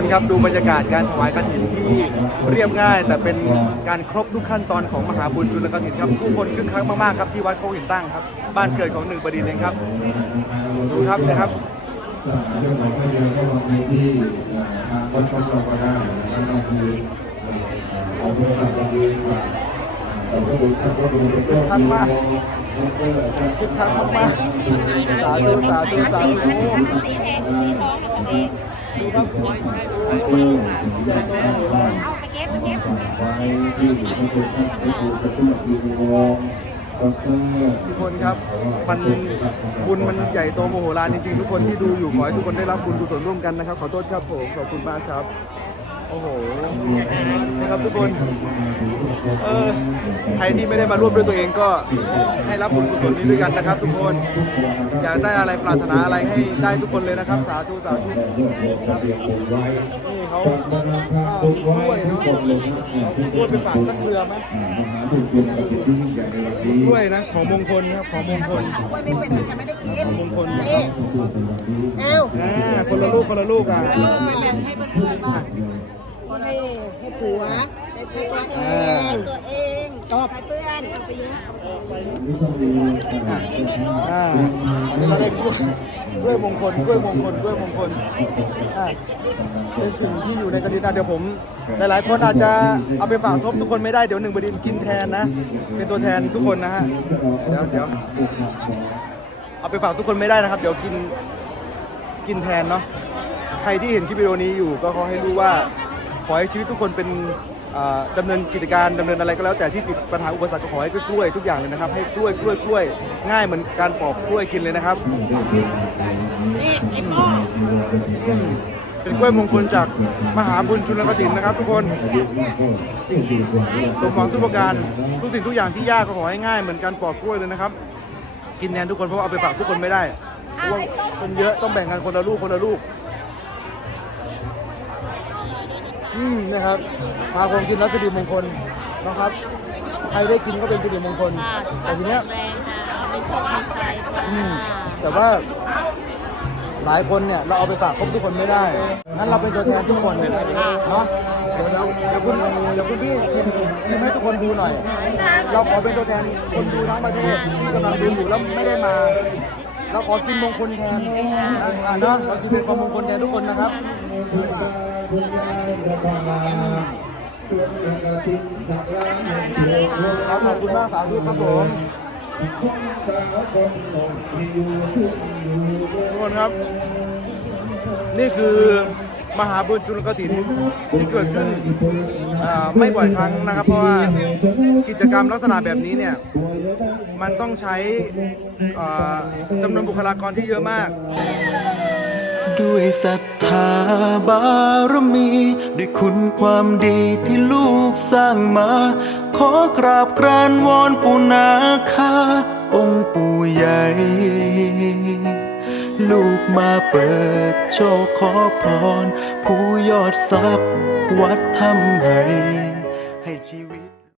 คนครับดูบรรยากาศการถวายกฐินที่เรียบง่าย แต่เป็นการครบทุกขั้นตอนของมหาบุญจุลกฐินครับผู้คนคึกคักมากๆครับที่วัดโคกหินตั้งครับ บ้านเกิดของหนึ่งประดิษฐ์เองครับดูครับนะครับเรื่องของพระเรือก็บางทีที่ทางวัดของเราก็ได้นะครับบางทีเอาโทรศัพท์บางทีฝากแต่ก็ดูท่านก็ดูเป็นเจ้าที่แล้วก็อาจารย์คึกคักมากๆสาธุสาธุสาธุ สีแดงสีทองของเองดูครับเออเอาไปเก็บไปเก็บฝากไว้ที่พระคุณท่านพระครูพระเจ้าปีวงทุกคนครับมันบุญมันใหญ่โตโมโหลานจริงๆ ทุกคนที่ดูอยู่ขอให้ทุกคนได้รับบุญกุศลร่วมกันนะครับ ขอโทษครับผมขอบคุณมากครับ โอ้โหนะครับทุกคนเออใครที่ไม่ได้มาร่วมด้วยตัวเองก็ให้รับบุญกุศลนี้ด้วยกันนะครับ ทุกคน อยากได้อะไรปรารถนาอะไรให้ได้ทุกคนเลยนะครับ สาธุสาธุครับนี่เขาอ่ามีกล้วยเนาะมีกล้วยไปฝากสักเครือไหมกล้วยนะ ของมงคลครับของมงคลกล้วยไม่เป็นมันจะไม่ได้กินของมงคลนี่เอ้าอ่าคนละลูกคนละลูกอะเออไม่แบ่งให้เพื่อนๆบ้าง ให้ให้ผัวให้ตัวเองตัวเองชอบให้เพื่อนเอาไปเยอะนี่นี่รู้อ่าเราได้กล้วยกล้วยมงคลกล้วยมงคลกล้วยมงคลอ่าเป็นสิ่งที่อยู่ในกระดิ่งนะเดี๋ยวผม หลายๆ คนอาจจะเอาไปฝากทบทุกคนไม่ได้เดี๋ยวหนึ่งบดินกินแทนนะ เป็นตัวแทนทุกคนนะฮะเดี๋ยวเดี๋ยวเอาไปฝากทุกคนไม่ได้นะครับ เดี๋ยวกินกินแทนเนาะใครที่เห็นคลิปวิดีโอนี้อยู่ก็ขอให้รู้ว่า อให้ชีวิตทุกคนเป็นอ่าดำเนินกิจการดำเนินอะไรก็แล้วแต่ที่ติดปัญหาอุปสรรคก็ขอให้กล้วยทุกอย่างเลยนะครับให้กล้วยกล้วยกล้วยง่ายเหมือนการปอกกล้วยกินเลยนะครับนี่ไอ้พ่อเป็นกล้วยมงคลจากมหาบุญชุลกถินนะครับ ทุกคนสมหวังทุกประการทุกสิ่งทุกอย่างที่ยากก็ขอให้ง่ายเหมือนการปอกกล้วยเลยนะครับ กินแทนทุกคนเพราะเอาไปฝากทุกคนไม่ได้เพราะคนเยอะต้องแบ่งกันคนละลูกคนละลูก อืมนะครับพาคนกินแล้วสิริมงคลนะครับใครได้กินก็เป็นสิริมงคลแต่ทีเนี้ย แรงค่ะไม่ชอบมีใครอืมแต่ว่าหลายคนเนี่ยเราเอาไปฝากครบทุกคนไม่ได้ งั้นเราเป็นตัวแทนทุกคนเนาะ เดี๋ยวเดี๋ยวเดี๋ยวคุณเดี๋ยวคุณพี่ชิมชิมให้ทุกคนดูหน่อย เราขอเป็นตัวแทนคนดูทั้งประเทศที่กำลังดูอยู่แล้วไม่ได้มา เราขอกินมงคลแทนนะอ่าเนาะเรากินเป็นความมงคลแทนทุกคนนะครับ ครับขอบคุณมากสาธุครับผมทุกคนครับ นี่คือมหาบุญจุลกถินที่เกิดขึ้นไม่บ่อยครั้งนะครับ เพราะว่ากิจกรรมลักษณะแบบนี้เนี่ยมันต้องใช้จำนวนบุคลากรที่เยอะมาก ด้วยศรัทธาบารมี ด้วยคุณความดีที่ลูกสร้างมา ขอกราบกรานวอนปู่นาคาองค์ปู่ใหญ่ ลูกมาเปิดโชคขอพร ผู้ยอดทรัพย์วัดทำให้ให้ชีวิต